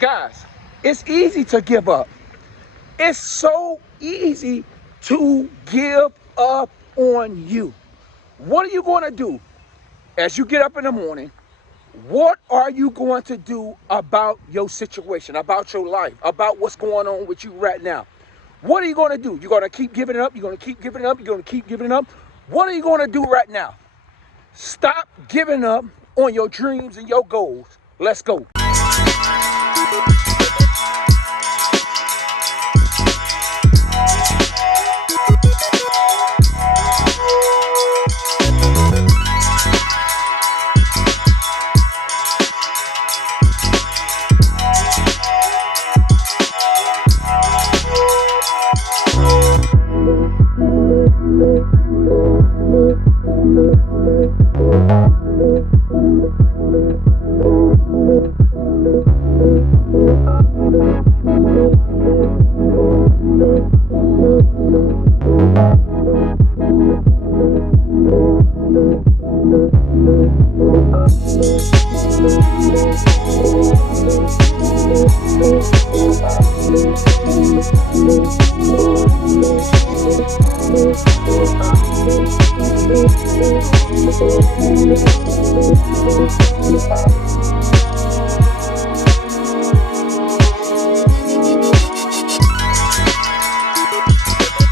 Guys, it's easy to give up. It's so easy to give up on you. What are you going to do as you get up in the morning? What are you going to do about your situation, about your life, about what's going on with you right now? What are you going to do? You're going to keep giving it up? You're going to keep giving it up? You're going to keep giving it up? What are you going to do right now? Stop giving up on your dreams and your goals. Let's go.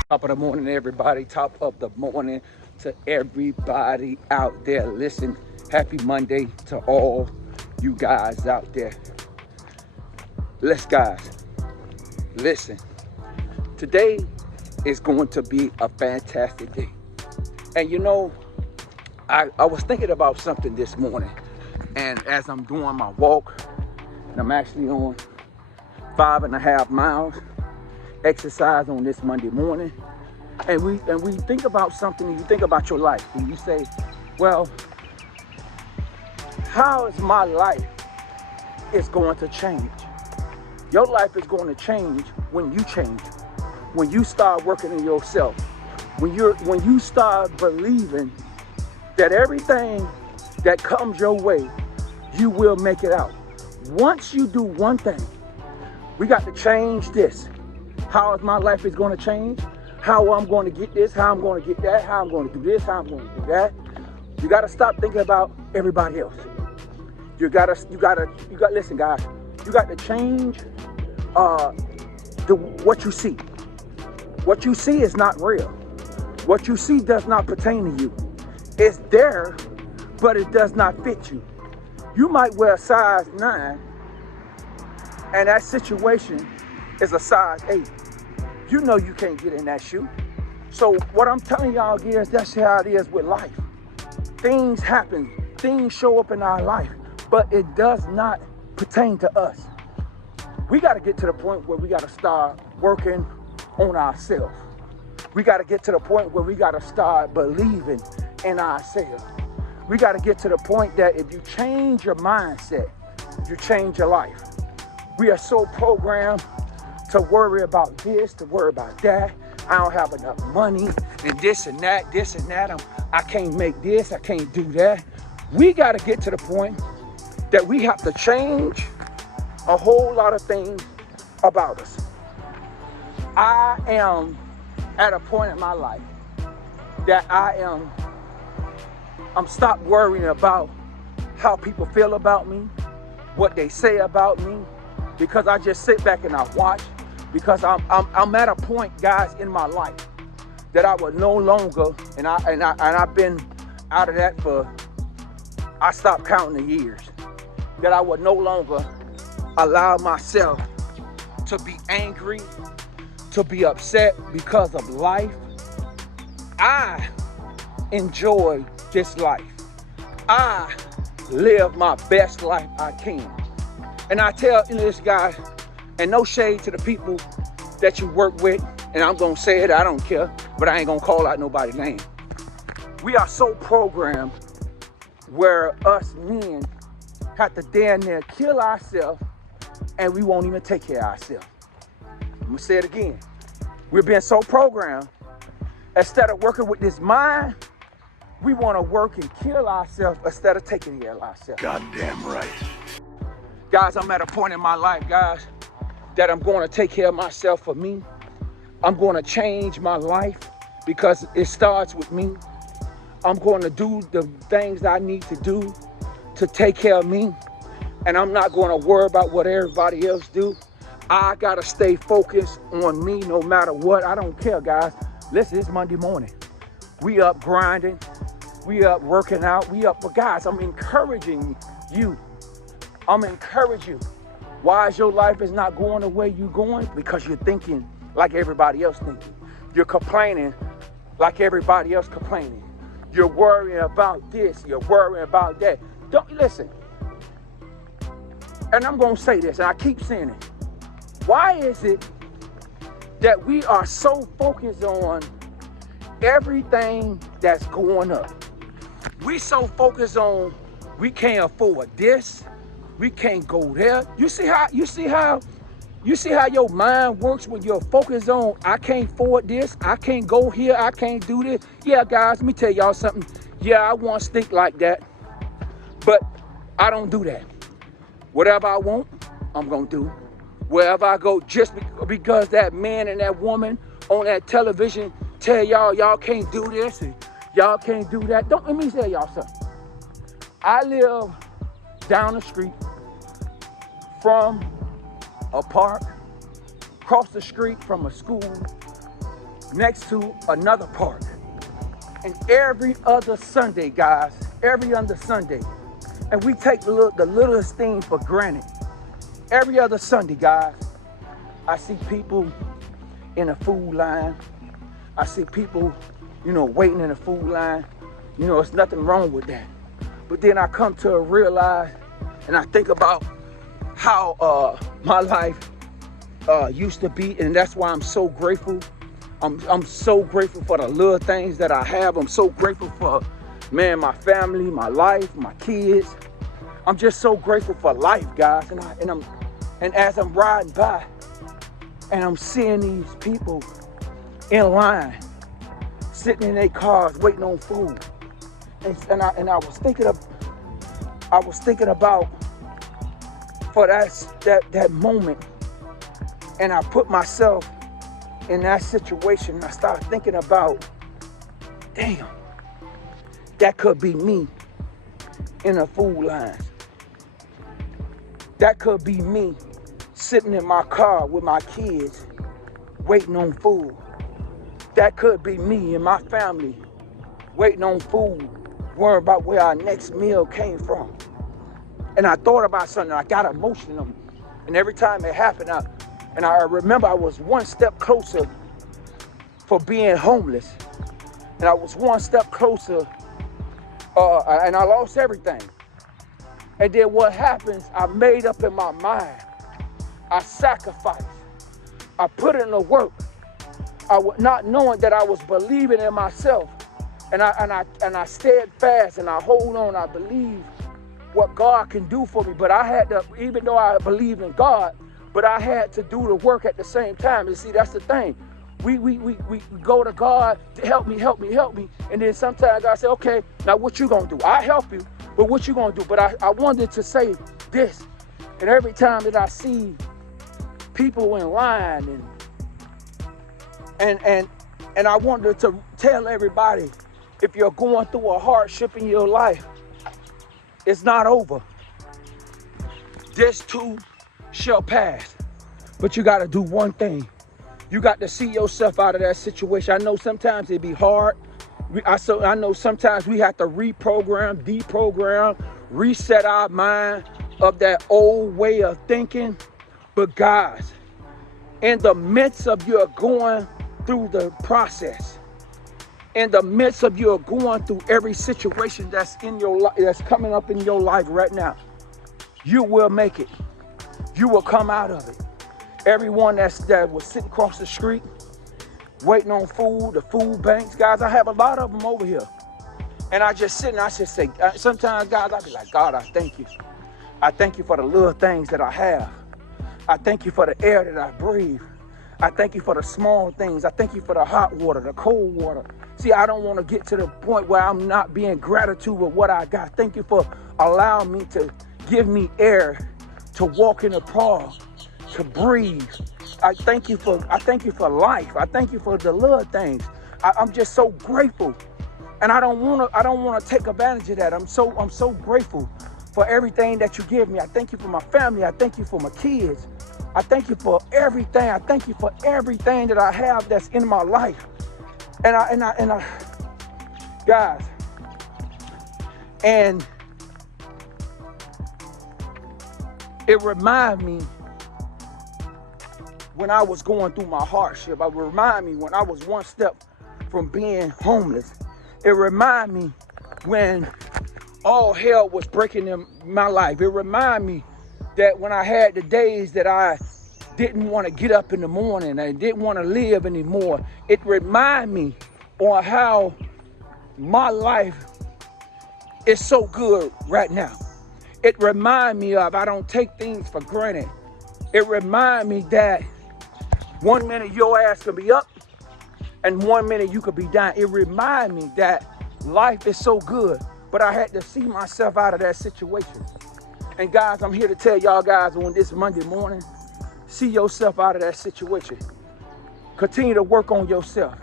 Top of the morning, everybody. Top of the morning to everybody out there. Listen, happy Monday to all you guys out there. Listen. Today is going to be a fantastic day. And you know, I was thinking about something this morning. And as I'm doing my walk, and I'm actually on 5.5 miles exercise on this Monday morning, and we think about something, and you think about your life, and you say, well, how is my life is going to change? Your life is going to change when you change, when you start working on yourself, when you start believing that everything that comes your way, you will make it out. Once you do one thing, we got to change this. How is my life is going to change? How I'm going to get this, how I'm going to get that, how I'm going to do this, how I'm going to do that. You got to stop thinking about everybody else. Listen, guys, you got to change what you see. What you see is not real. What you see does not pertain to you. It's there, but it does not fit you. You might wear a size 9, and that situation is a size 8. You know you can't get in that shoe. So what I'm telling y'all is that's how it is with life. Things happen, things show up in our life, but it does not pertain to us. We got to get to the point where we got to start working on ourselves. We got to get to the point where we got to start believing in ourselves. We got to get to the point that if you change your mindset, you change your life. We are so programmed to worry about this, to worry about that. I don't have enough money, and this and that. I can't make this, I can't do that. We got to get to the point that we have to change a whole lot of things about us. I am at a point in my life that I'm stopped worrying about how people feel about me, what they say about me, because I just sit back and I watch. Because I'm at a point, guys, in my life that I would no longer, and I've been out of that for, I stopped counting the years, that I would no longer allow myself to be angry, to be upset because of life. I enjoy this life. I live my best life I can. And I tell this guy, and no shade to the people that you work with, and I'm gonna say it, I don't care, but I ain't gonna call out nobody's name. We are so programmed where us men have to damn near kill ourselves, and we won't even take care of ourselves. I'm gonna say it again. We're being so programmed, instead of working with this mind, we wanna work and kill ourselves instead of taking care of ourselves. Goddamn right. Guys, I'm at a point in my life, guys, that I'm going to take care of myself for me. I'm going to change my life because it starts with me. I'm going to do the things I need to do to take care of me. And I'm not going to worry about what everybody else do. I got to stay focused on me no matter what. I don't care, guys. Listen, it's Monday morning. We up grinding. We up working out. We up. But guys, I'm encouraging you. I'm encouraging you. Why is your life is not going the way you're going? Because you're thinking like everybody else thinking. You're complaining like everybody else complaining. You're worrying about this. You're worrying about that. Don't listen. And I'm going to say this, and I keep saying it. Why is it that we are so focused on everything that's going up? We so focused on we can't afford this. We can't go there. You see how your mind works when you're focused on I can't afford this, I can't go here, I can't do this. Yeah, guys, let me tell y'all something. Yeah, I once think like that, but I don't do that. Whatever I want, I'm gonna do. Wherever I go, just because that man and that woman on that television tell y'all can't do this and y'all can't do that. Don't let me tell y'all something. I live down the street from a park, across the street from a school, next to another park. And every other Sunday, guys, every other Sunday, and we take the littlest thing for granted. Every other Sunday, guys, I see people in a food line. I see people, waiting in a food line. There's nothing wrong with that. But then I come to realize, and I think about how my life used to be, and that's why I'm so grateful. I'm so grateful for the little things that I have. I'm so grateful for, my family, my life, my kids. I'm just so grateful for life, guys. And as I'm riding by, and I'm seeing these people in line, sitting in their cars waiting on food, and I was thinking about for that moment, and I put myself in that situation. And I started thinking about, damn, that could be me in a food line. That could be me sitting in my car with my kids waiting on food. That could be me and my family waiting on food, worrying about where our next meal came from. And I thought about something, I got emotional. And every time it happened, I remember I was one step closer for being homeless. And I was one step closer, and I lost everything. And then what happens, I made up in my mind. I sacrificed. I put in the work. I was not knowing that I was believing in myself. And I stayed fast and I hold on. I believe what God can do for me. But I had to, even though I believe in God, but I had to do the work at the same time. And see, that's the thing. We go to God to help me. And then sometimes God say, okay, now what you gonna do? I help you, but what you gonna do? But I wanted to say this. And every time that I see people in line and I wanted to tell everybody, if you're going through a hardship in your life, it's not over. This too shall pass. But you got to do one thing. You got to see yourself out of that situation. I know sometimes it be hard. I know sometimes we have to reprogram, deprogram, reset our mind of that old way of thinking. But guys, in the midst of your going through the process, in the midst of your going through every situation that's in your life, that's coming up in your life right now, you will make it. You will come out of it. Everyone that was sitting across the street, waiting on food, the food banks, guys, I have a lot of them over here. And I just sit and I just say, sometimes, guys, I be like, God, I thank you. I thank you for the little things that I have. I thank you for the air that I breathe. I thank you for the small things. I thank you for the hot water, the cold water. See, I don't want to get to the point where I'm not being gratitude with what I got. Thank you for allowing me to give me air to walk in the park, to breathe. I thank you for life. I thank you for the little things. I'm just so grateful. And I don't want to take advantage of that. I'm so grateful for everything that you give me. I thank you for my family. I thank you for my kids. I thank you for everything. I thank you for everything that I have that's in my life. And I guys, and it reminds me when I was going through my hardship. It reminds me when I was one step from being homeless. It reminds me when all hell was breaking in my life. It reminds me that when I had the days that I didn't want to get up in the morning, I didn't want to live anymore. It reminds me on how my life is so good right now. It reminds me of I don't take things for granted. It reminds me that 1 minute your ass could be up and 1 minute you could be down. It reminds me that life is so good, but I had to see myself out of that situation. And guys, I'm here to tell y'all guys on this Monday morning, see yourself out of that situation. Continue to work on yourself.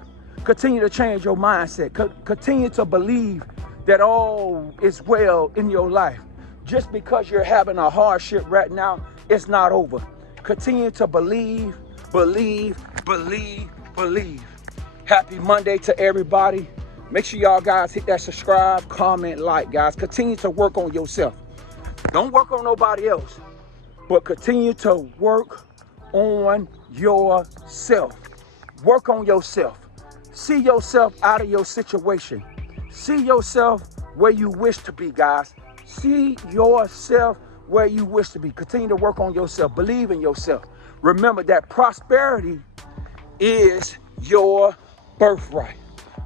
Continue to change your mindset. Continue to believe that all is well in your life. Just because you're having a hardship right now, it's not over. Continue to believe, believe, believe, believe. Happy Monday to everybody. Make sure y'all guys hit that subscribe, comment, like, guys. Continue to work on yourself. Don't work on nobody else, but continue to work on yourself. Work on yourself. See yourself out of your situation. See yourself where you wish to be, guys. See yourself where you wish to be. Continue to work on yourself. Believe in yourself. Remember that prosperity is your birthright.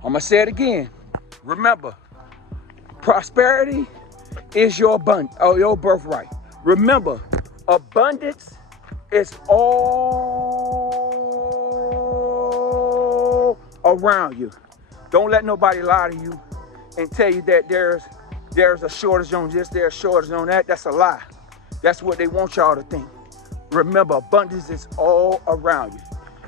I'm going to say it again. Remember, prosperity is your birthright. Remember, abundance is all around you. Don't let nobody lie to you and tell you that there's a shortage on this, there's a shortage on that. That's a lie. That's what they want y'all to think. Remember, abundance is all around you.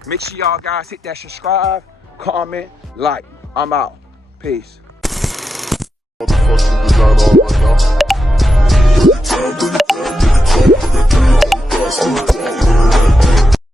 Make sure y'all guys hit that subscribe, comment, like. I'm out. Peace. Motherfucker, we got all right now.